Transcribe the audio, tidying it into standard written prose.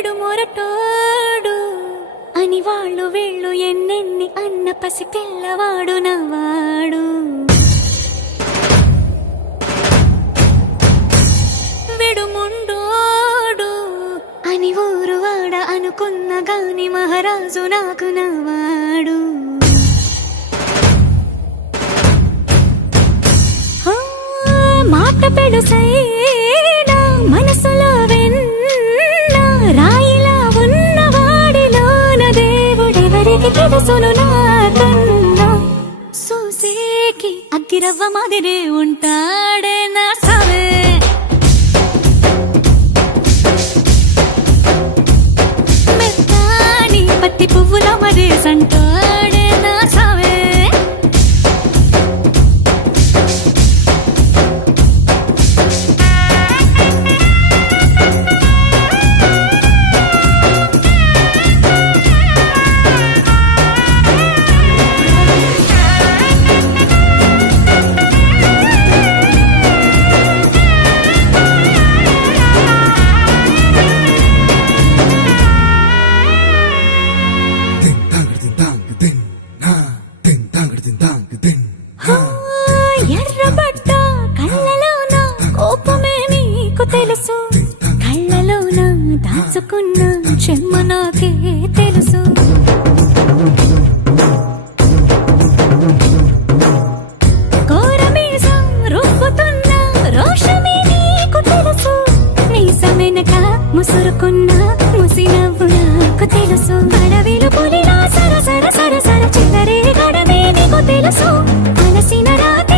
విడు మొరటోడు అని వాళ్ళు వీళ్ళు ఎన్నెన్ని అన్న పసి పిల్లవాడు నవాడు. విడు ముండోడు అని ఊరు వాడ అనుకున్న గాని మహారాజు నాకు నవాడు. మాట పెడుసైనా మనసులో వెన్న రాయిలా ఉన్నవాడిలోన దేవుడెవరికి తెలుసును నాకన్నా. సూసేకి అగ్గిరవ్వ మాదిరే ఉంటాడే నా సవే. మెత్తాని పత్తి పువ్వుల మరేసంటాడే నా సవే. ఎర్రబడ్డ కళ్ళలోన కోపమే నీకు తెలుసు, కళ్ళలోన దాచుకున్న చెమ్మ నాకే తెలుసు. కోరమీసం రుబ్బుతున్న రోషమే నీకు తెలుసు, మీసమెనక ముసురుకున్న ముసి నవ్వు నాకు తెలుసు. అడవిలు పులిలా సర సర సర సర చివరే గడమే నీకు తెలుసు, అలసిన రాత్రి